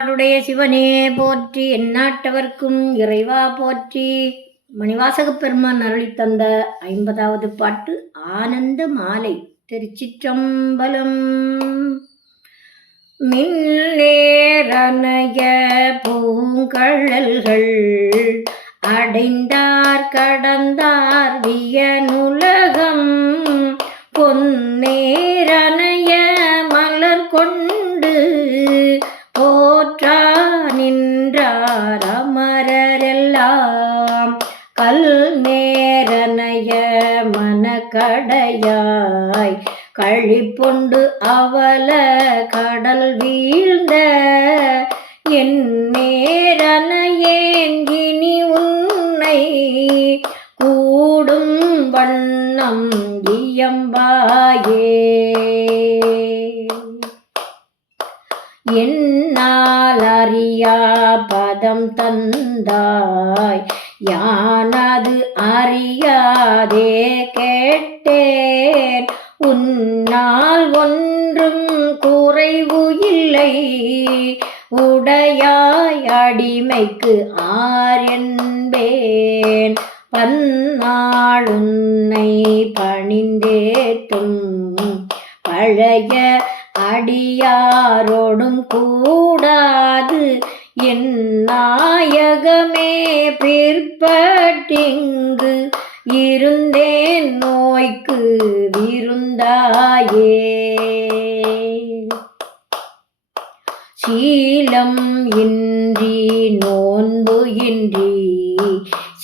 நாடுடைய சிவனே போற்றி எந்நாட்டவர்க்கும் இறைவா போற்றி. மணிவாசக பெருமான் அருளி தந்த ஐம்பதாவது பாட்டு ஆனந்த மாலை திருச்சிற்றம்பலம். மின்னேரணைய பூங்கழல்கள் அடைந்தார் கடந்தார் வியனுலகம். பொன்னே கடையாய். கழிப்பொண்டு அவல கடல் வீழ்ந்த என் நேரனையேங்கினி உன்னை கூடும் வண்ணம் இயம்பாயே. என்னால் அறியா பதம் தந்தாய். யா அறியாதே கேட்டேன். உன்னால் ஒன்றும் குறைவு இல்லை. உடையாய் அடிமைக்கு ஆரென்பேன் பன்னாளுன்னை பணிந்தேத்தும் பழைய அடியாரோடும் கூடாது. என் நாயகமே பிற்பட்டிங்கு. இருந்தேன் நோய்க்கு விருந்தாயே. சீலம் இன்றி நோன்பு இன்றி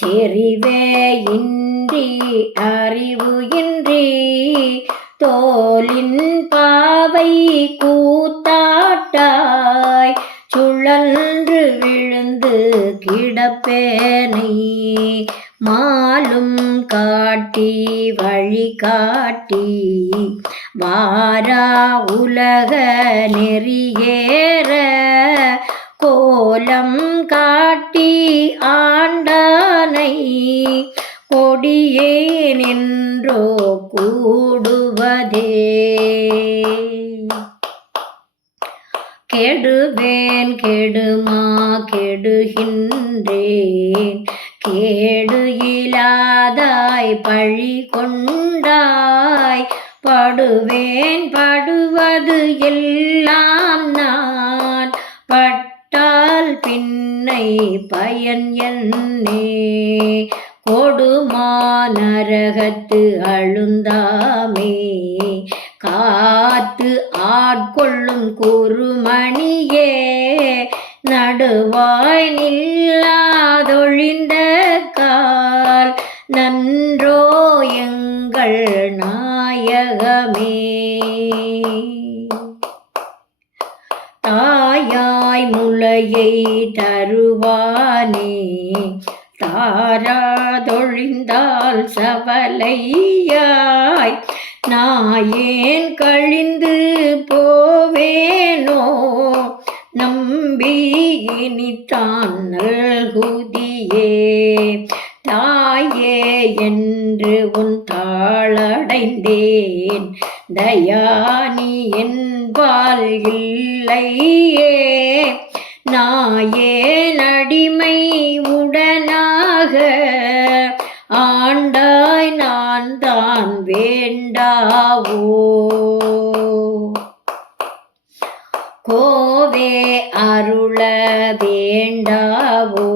செறிவே இன்றி அறிவு இன்றி தோலின் பாவை கூத்தாட்டாய் சுழன்று விழுந்து கிடப்பேனை. மாலும் காட்டி வழி காட்டி வாரா உலக நெறியேற கோலம் காட்டி ஆண்டானை கொடியே நின்றோ கூடுவதே. கெடுவேன் கெடுமா கெடுகின்றேன் கேடு இலாதாய் பழி கொண்டாய். படுவேன் படுவது எல்லாம் நான். பட்டால் பின்னை பயன் என்னே. கொடுமா நரகத்து அழுந்தாமே. காத்து ஆட்கொள்ளும் குருமணியே நடுவாய் நில்லாதொழிந்த கால் நன்றோ எங்கள் நாயகமே. தாயாய் முளையை தருவானே தாராதொழிந்தால் சவலையாய். நாயேன் கழிந்து போவேனோ நம்பி இனித்தான் நல்குதியே தாயே என்று உன் தாளடைந்தேன். தயானி என்பால் இல்லையே. நாயே நடிமை உடனாக. ஆண்டாய் நான் தான் வேண்டாவோ. கோவே அருள வேண்டாவோ?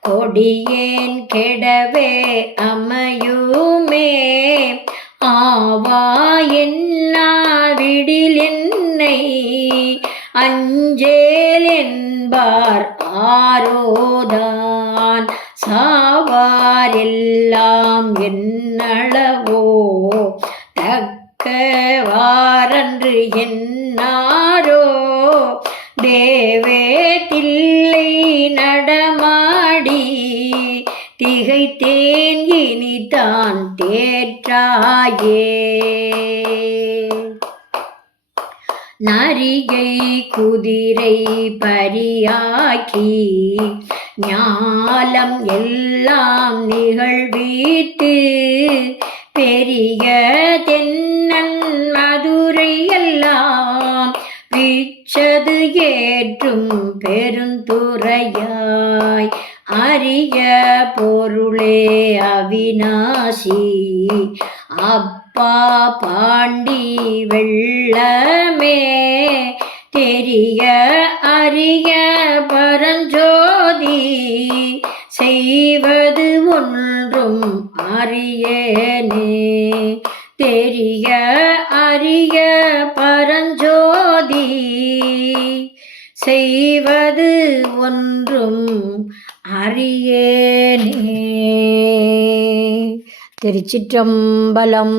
கொடியேன் கெடவே அமையுமே. ஆவா என்னாவிடில் என்னை அஞ்சேல் என்பார் ஆரோதான். சாவார் எல்லாம் என்னளவோ? தக்கவாரன்று என்னாரோ தேவே தில்லை நடமாடி திகைத்தேன் இனி தான் தேற்றாயே. நரிகை குதிரை பரியாக்கி ஞாலம் எல்லாம் நிகழ்வீத்து பெரிய தென்ன மதுரை ஏற்றும் பெருந்துறையாய் அரிய பொருளே அவினாசி அப்பா பாண்டி வெள்ளமே. தெரிய அரிய பரஞ்சோதி. செய்வது ஒன்றும் அறியேனே தெரிய செய்வது ஒன்றும் அறியேனே. திருச்சிற்றம்பலம்